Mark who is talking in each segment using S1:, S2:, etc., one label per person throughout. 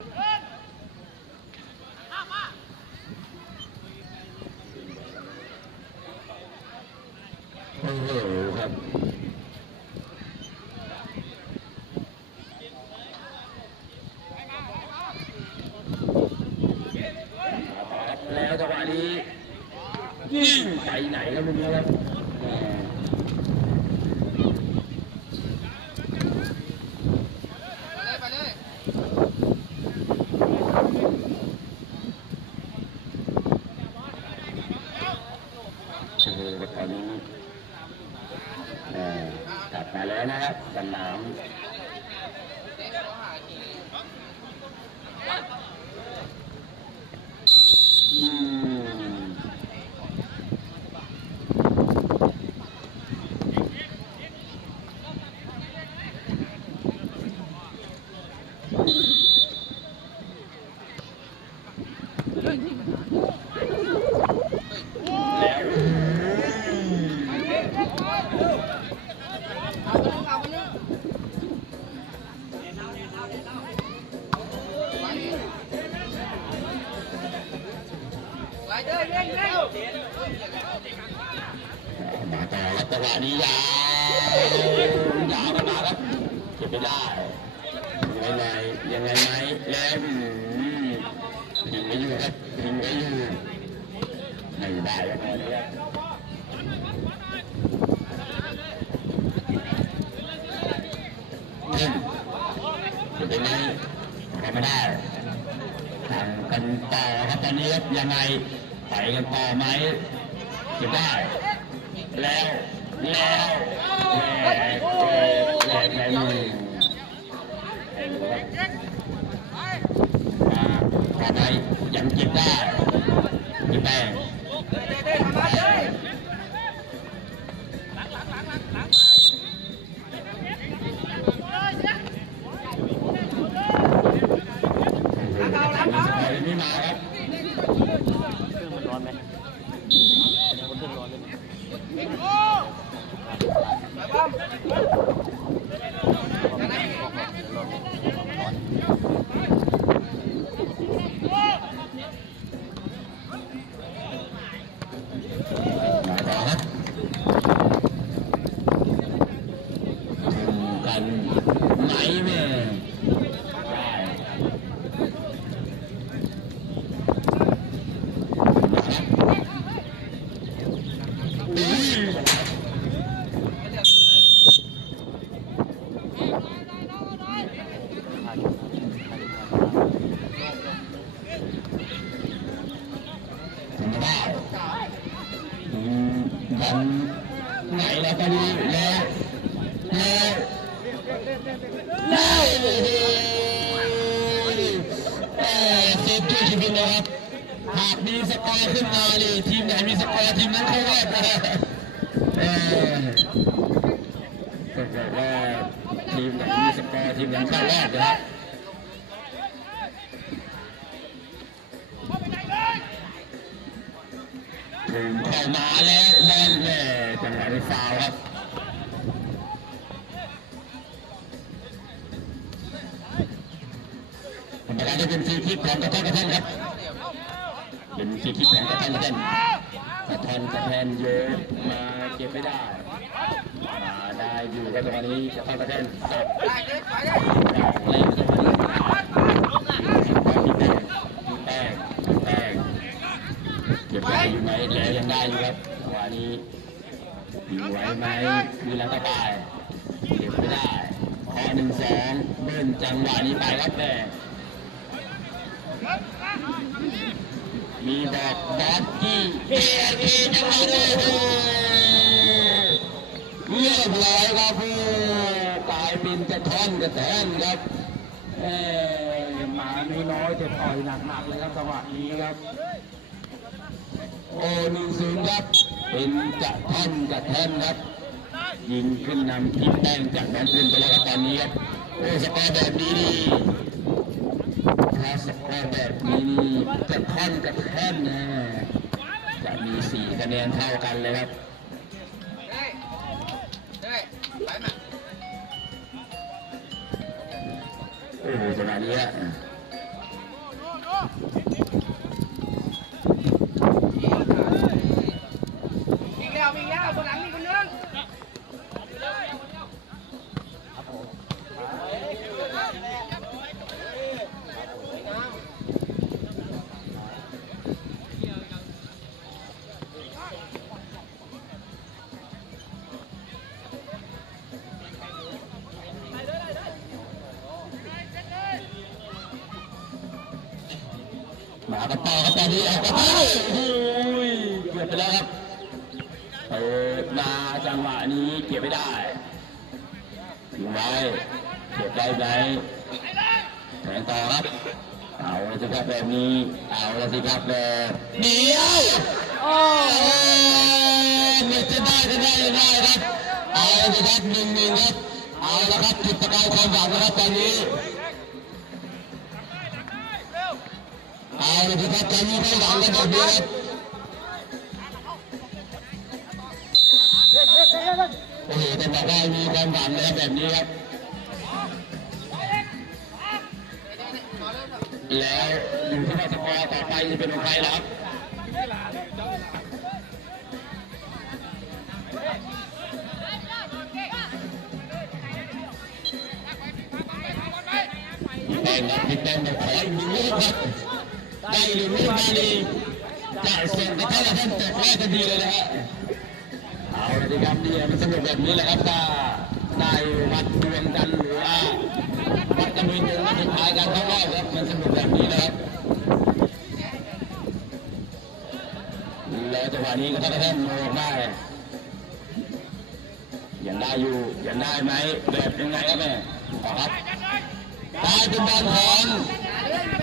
S1: โอ้โหครับแล้วจังหวะนี้ยิ่งไปไหนครับลุงครับแหม
S2: ไปเลย
S1: โอ้โห ตอนนี้เอ่อกลับมาแล้วนะครับสนาม จังหวะนี้ยาวยาวกันมาครับเก็บไม่ได้ยังไงยังไงไหมแล้วอืมยิงไม่อยู่ครับยิงไม่อยู่ไม่ได้ครับตอนนี้ครับอืมเก็บไปไมทำไม่ได้ทงกันต่อครับตอนนี้ยังไงไปกันต่อไหมเก็บได้แล้ว แล้วแหม่แ Thank
S3: you. นั้นเข้า
S1: รอบนะครับถึงเข้ามาแล้วบอลแม่จังหวะนี้ฟาวครับธรรมดาจะเป็นฟรีคิกของกระแทกกระแทนครับ เป็นฟรีคิกของกระแทกกระแทนกระแทนกระแทนเยอะมาเก็บไม่ได้าได้อยู่ครังหวะนี้กระแทกกระแทนสับ
S2: ได้เล่
S1: นจังนี้แป้งแป้งเก็บได้อยู่ไหมแล้วยังได้อยู่ครับจังหวะนี้อยู่ไหวไหมมีแล้วก็ได้เก็บไม่ได้พอหนึ่งสองเบิ้ลจังหวะนี้ไปครับแม่มีบอกบอสกี้เกียร์กีจังหวะนี้ เรียบร้อยครับผู้กลายเป็นกระท่อนกระแทนครับเอ้ยหมาไม่น้อยจะต่อยหนักๆเลยครับจังหวะนี้ครับโอ้หนึ่งศูนย์ครับเป็นจะท่อนจะแทนครับยิงขึ้นนำทีมแป้งจากนั้นขึ้นไปแล้วครับตอนนี้ครับโอ้สกอร์แบบนี้นี่ถ้าสกอร์แบบนี้นี่จะท่อนจะแทนนะจะมีสี่คะแนนเท่ากันเลยครับ โอ้โหจังหวะนี้ มากันต่อครับตอนนี้เอาครับโอ้ยเกือบไปแล้วครับเปิดมาจังหวะนี้เก็บไม่ได้ทิ้งไว้เก็บได้ไหมแทงต่อครับเอาละสิครับแบบนี้เอาละสิครับแบบเดียวโอ้ไม่จะได้จะได้จะได้ครับเอาละครับหนึ่งหนึ่งครับเอาละครับจุดประกายความหวังนะครับตอนนี้ เอาละสิครับตอนนี้ไม่หวังกันแบบนี้ครับโอ้โหต้องบอกว่ามีความหวังนะครับแบบนี้ครับ แล้วอยู่ที่ว่าสกอร์ต่อไปจะเป็นของใครครับแดงครับพี่แดงบอกขออีกหนึ่งลูกครับ ได้หนึ่งลูกมาดีจะส่งกระทะท่านตกแรกทันทีเลยนะฮะเอาละครับนี่มันสนุกแบบนี้แหละครับถ้าได้วัดดวงกันหรือว่าวัดกันเป็นสุดท้ายกันเข้ารอบครับมันสนุกแบบนี้นะครับแล้วจังหวะนี้ก็ต้องท่านโมงได้ยังได้อยู่ยังได้ไหมแบบยังไงครับแม่ครับตายเป็นบอลของ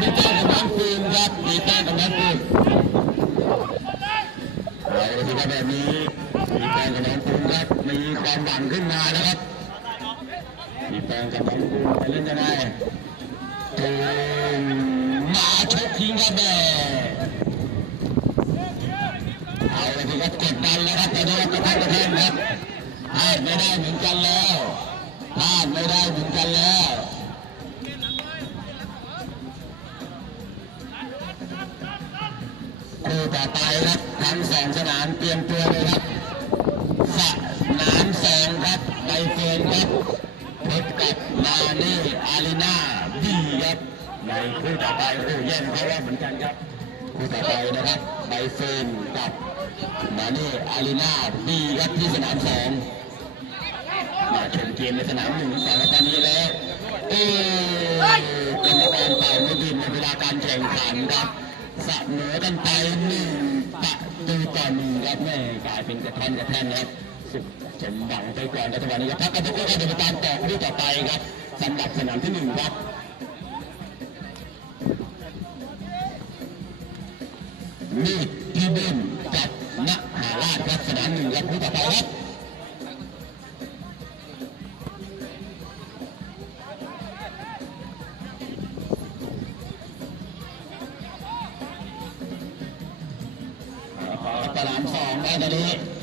S1: มีแต้มกับน้ำปืนครับมีแต้มกับน้ำปืนเอาละครับแบบนี้มีแต้มกับน้ำปืนครับมีความหวังขึ้นมานะครับมีแต้มกับน้ำปืนจะเล่นยังไงตูมมาชกทิ้งครับแม่เอาละสิครับกดดันแล้วครับตอนนี้ครับกระแทกกระแทกครับพลาดไม่ได้เหมือนกันแล้วพลาดไม่ได้เหมือนกันแล้ว ไปครับทั้งสองสนามเตรียมตัวเลยครับสนามสองครับใบเฟิร์นครับพบกับมาเน่อารีนาบีครับในคู่ต่อไปคู่แย่งเขาว่าเหมือนกันครับคู่ต่อไปนะครับใบเฟิร์นกับมาเน่อารีนาบีครับที่สนามสองมาชมเกมในสนามหนึ่งแต่ว่าตอนนี้แล้วเออกรรมการเป่าไม่บินในเวลาการแข่งขันครับ เสมอกันไปหนึ่งประตูต่อหนึ่งครับแม่กลายเป็นกระท่อนกระแท่นครับสุดสมหวังไปก่อนในจังหวะนี้ครับพักกันทุกคนก็จะไปตามต่อคู่ต่อไปครับสำหรับสนามที่หนึ่งครับมีดพี่เบิ้มกับนหาราชครับสนามหนึ่งครับคู่ต่อไปครับ ขอตลามสองได้ตอนนี้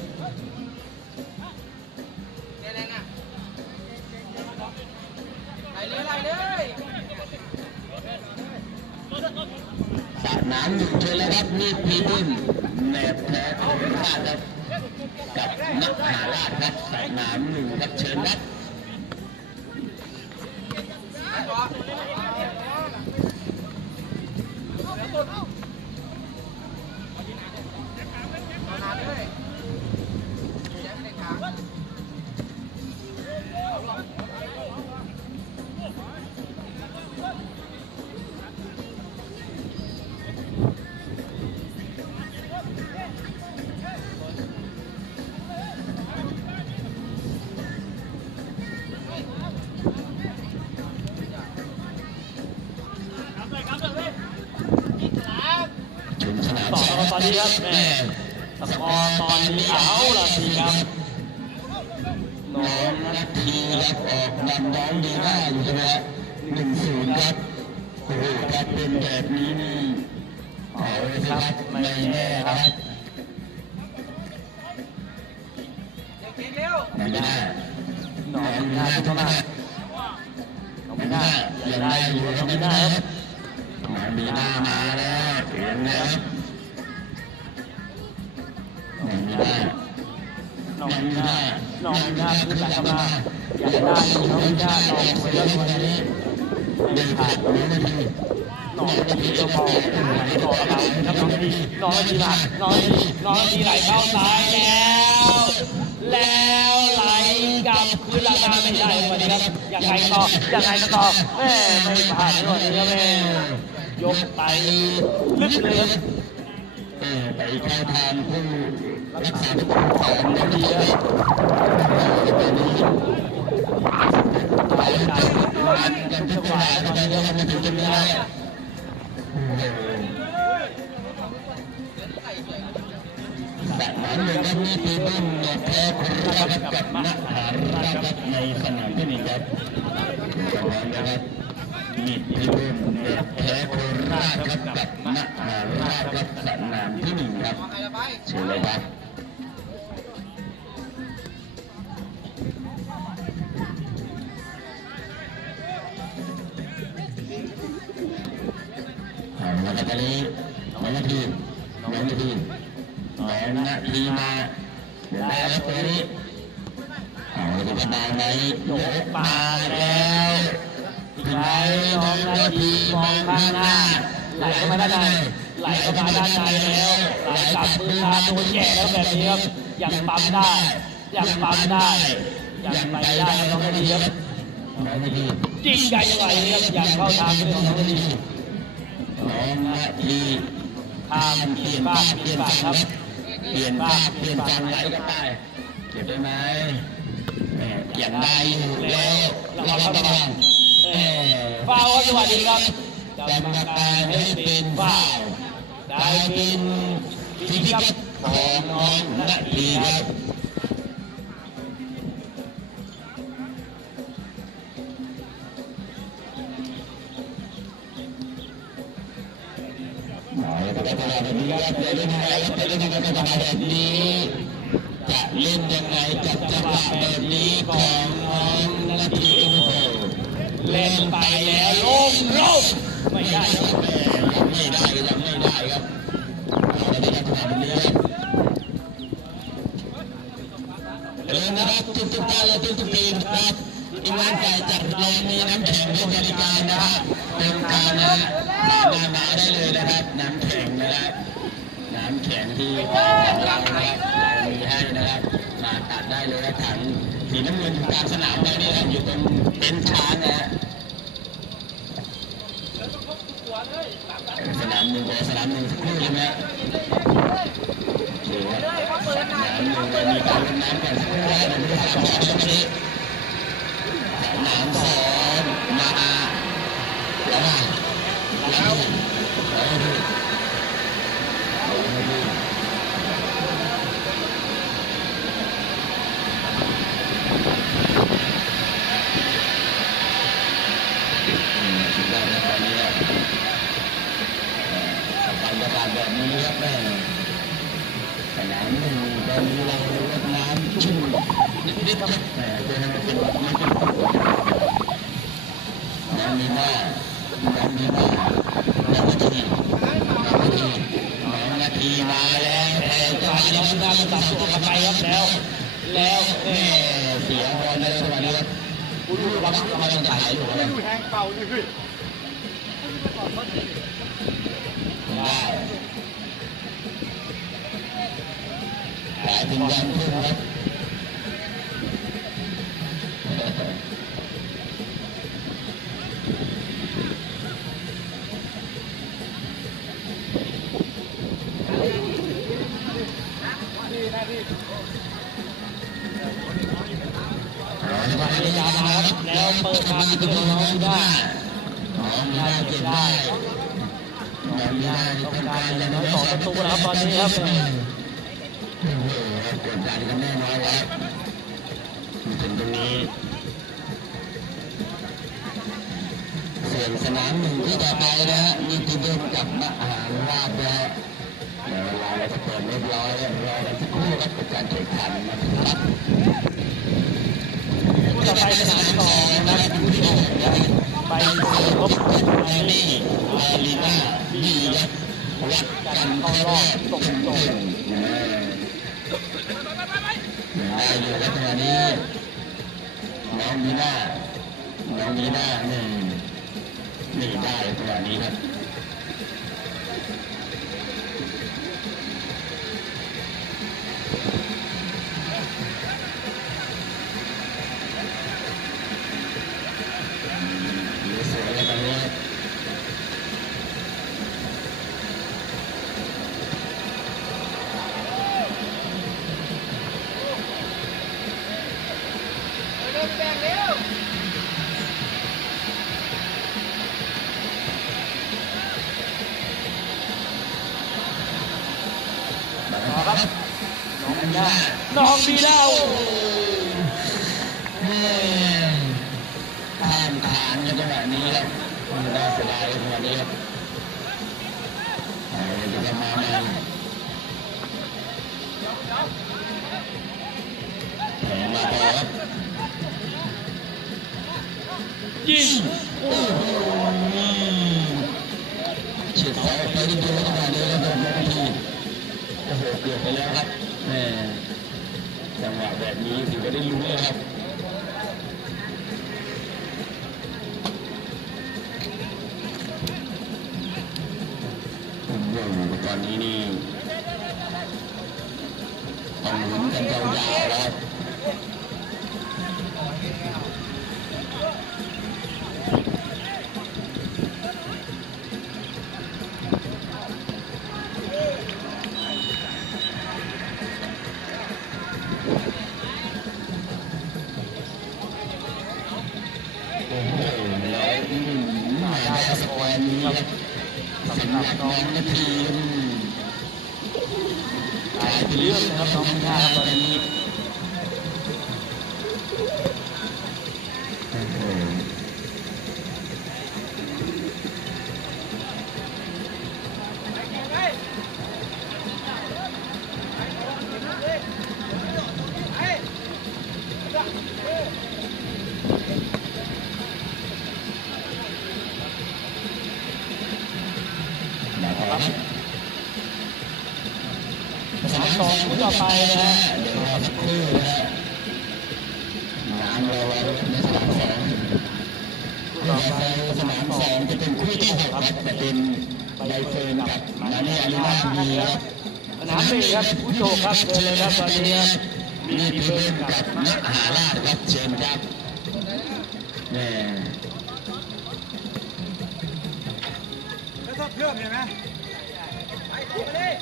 S2: นี้
S1: ครับแม่ส
S3: กอร์ตอนนี้เอาละสิครับน้อ
S1: งนัททีครับออกนำน้องดีห้าอยู่ใช่ไหมฮะหนึ่งศูนย์ครับโอ้โหครับเป็นแบบนี้นี่เอาเลยครับไม่แน่ครับไม่ได้
S3: น้อง
S1: น้อง
S3: มี
S1: ดี
S3: ห้า
S1: น้า
S3: ขึ้น
S1: ทุก
S3: มา
S1: ท่าไม่ได้
S3: ยั
S1: ง
S3: ได้อ
S1: ยู่ยู่
S3: น้
S1: ค
S3: อ
S1: รั
S3: ง
S1: บ
S3: มี
S1: ไม่ได้
S3: ค
S1: ครับบน้องดีหน้ามาแล้วถึงนะครับ น้องดีหน้า
S3: น้องมีหน้าน้องมีหน้าขึ้นหลังกลับมาอยากได้น้องมีหน้าน้องไปแล้วตอนนี้ไม่ขาดน้องนาทีก็พอต่อกระเป๋าครับน้องนาทีน้องนาทีหลักน้องนาทีน้องนาทีไหลเข้าซ้ายแล้ว แล้วไหลกลับคืนหลังมาไม่ได้วันนี้ครับยังไงต่อยังไงก็ต่อแม่ไม่ผ่านในวันนี้ครับแม่ยกไปลึกเลย
S1: เออไปเข้าทางผู้ รักษาประตูของนักดีครับตอนนี้
S3: ไปไกล
S1: มันตอนนี้เรามาถึงตรงนี้แล้วแบบนั้นเลยครับนี่คือต้นแพ้คนแรกกับมหาราชในสนามที่นี่ครับสองนะครับนี่คือรุ่นแพ้คนรกครับกับมหาราชครับสนามที่หนึ่งครับเชิญเลยครับ อาละครับตอนนี้น้องนาทีน้องนาทีน้องนาทีมาเดี๋ยวได้แล้วตัวนี้เอาละครับางไหนยกมาแล้วไหลน้องนาทีมองข้างหน้า
S3: ไหลเข้ามาด้านในไหลเข้ามาด้านในแล้วไหลกลับมือมาโดนแย่แล้วแบบนี้ครับยังปั๊มได้ยังปั๊มได้ยังไปได้ครับน้องนาทีครับ
S1: น้องนาที
S3: จิงใหญ่จังหวะนี้ครับยังเข้าทางเลยของน้องนาที
S1: น้องนาที
S3: ข้ามเปลี่ยนบ้านเปลี่ยนบ้านครับ
S1: เปลี่ยนภาพเปลี่ยนฟังไหลก็ได้เก็บได้ไหมแหม่อย่างได้อยู่แล้วระวังระวังเออ
S3: ฟาวครับจังหวะนี้ครับ
S1: กรรมการให้เป็นฝ้าวได้เป็นฟิกิกของน้องนาทีครับ จะเล่นยังไงครับจะเล่นยังไงกับจังหวะแบบนี้ จะเล่นยังไงกับจังหวะแบบนี้ของน้องนาทีโอ้โห
S3: เล่นไปแล้วลงลงไม่ได้ครับ
S1: ไม่ได้ยังไม่ได้ครับเอาละครับจังหวะแบบนี้ครับเดินนะครับทุกๆการและทุกๆทีมครับทีมงานฝ่ายจัดเรามีน้ำแข็งให้บริการนะฮะเป็นการนะฮะหน้ามาได้เลยนะครับน้ำแข็งนะครับ น้ำแข็งที่ฝ่ายจัดเรานะครับมีให้นะครับ มาตัดได้เลยนะถังสีน้ำเงินอยู่กลางสนามได้นี่ครับอยู่ตรงเป็นท์ช้างนะฮะสนามหนึ่งสนามหนึ่งสักครู่ใช่ไหมฮะโอเคครับสนามหนึ่งมีการลงน้ำก่อนสักครู่นะเดี๋ยวดูสนามสองตรงนี้สนามสองมาแล้วแล้ว ครับแล้ว แล้
S3: วแม่
S1: เสียบอลในจังหวะนี้ครับคุณรู้ว่าเขากำลังถ่ายอยู่ครับ
S4: ดูแทงเป่านี่พี่
S1: ได้หลายถึงยันทุ่มครับ
S3: ได้
S1: น้องได้เก็บได้น้องได้
S3: ต้องการ
S1: การ
S3: อ
S1: ย่า
S3: ง
S1: น้อ
S3: อย
S1: สอ
S3: ง
S1: ป
S3: ระ
S1: ตูนะครับตอ
S3: นนี้
S1: ครับโอ้โหกดดันกันแน่นอนครับถึงตรงนี้เส่วนสนามหนึ่งที่ต่อไปนะฮะนี่คือเดินกับมหาราชนะเดี๋ยวเวลาเราจะเปิดเรียบร้อยแล้วรอกันสักครู่ครับเป็นการแข่งขันนะครับ
S3: จะไปสนามต่อนะครับผู้ชมไปพบไอรี่
S1: อารีนาบีครับวัดกันเข้ารอบตรงตรงได้อยู่ครับขณะนี้น้องมีหน้าน้องมีหน้านี่นี่ได้ขณะนี้ครับสวยเลยตอนนี้
S2: ร็ว แบงเร็ว
S3: ต่อครับน้องมีหน้าน้องมีหน้าโอ้โห
S1: ข้ามทางในจังหวะนี้ครับน่าเสียดายจังหวะนี้ครับ ฉีดเสาไปนิดเดียวจังหวะนี้ครับโดนลูกทีโอ้โหเกือบไปแล้วครับแหมจังหวะแบบนี้ถือว่าได้ลุ้นเลยครับตอนนี้นี่ สำหรับน้องนทีอืม
S3: กลายเรื่องนะครับน้องท่าครับตอนนี้
S1: มาต่อครับ
S3: สามสองคู่ต่อไปนะฮะ
S1: เดี๋ยวรอสักครู่นะฮะน้ำเราไว้ในสนามสอง
S3: คู่
S1: ต่
S3: ต่
S1: อ
S3: อ
S1: ไป
S3: ไป
S1: สนามสองจะเป็นคู่ที่หกครับจะเป็นใบเฟิร์นกับนาเนียลินาบีครับ
S3: สนามหนึ่งครับผู้โชคครับเชิญเลยครับตอนนี้ครับมี
S1: มี
S3: ที
S1: ที
S3: เบิ
S1: เบิ
S3: ร์
S1: ร์
S3: น
S1: น
S3: กั
S1: กั
S3: บบ
S1: นหาราชครับเชิญครับแม่
S2: แล้วก็เพิ่มใช่ไหมไปเลย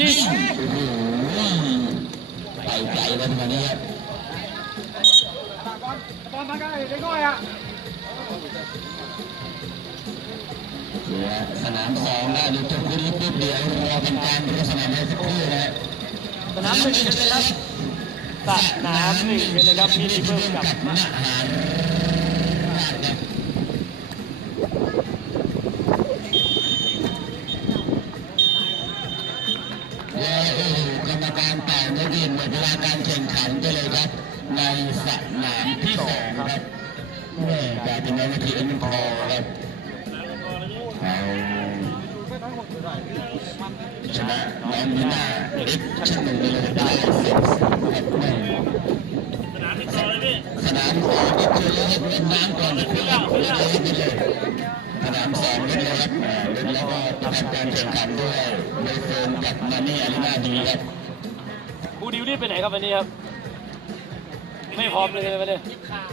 S3: ยิง
S1: ไปไกลแล้ววันนี้ครับ
S2: บอลมาใกล้ได้ง่อยอะ
S1: สนามสองนะดี๋ยวจบคู่นี้ปุ๊บเดี๋ยวรอเป็นการดูสนามให้สักครู่นะ
S3: สนามหนึ่งนเลยครับสนามหนึ่งนเลยครับมีเบิร์นกับ
S1: มหาราชครับ และโอ้โหกรรมการเป่านักเรียนหมดเวลาการแข่งขันก็เลยครับ ในสนามที่สองครับแม่กลายเป็นนาทีเอ็นพอครับเอาชนะน้องมินาเล็กชั้นหนึ่งเลยได้เสร็จครับแม่สนามสองก็คือเล่นน้ำก่อนนะครับเล่นเลย สนามสองเล่นเลยครับเล่นแล้วก็ประการแข่งขันด้วยใบเฟิร์นกับมานี่อารีนาดีครับ
S3: ผู้ดิวนี่ไปไหนครับวันนี้ครับ ไม่พร้อมเลยใช่ไหมวันนี้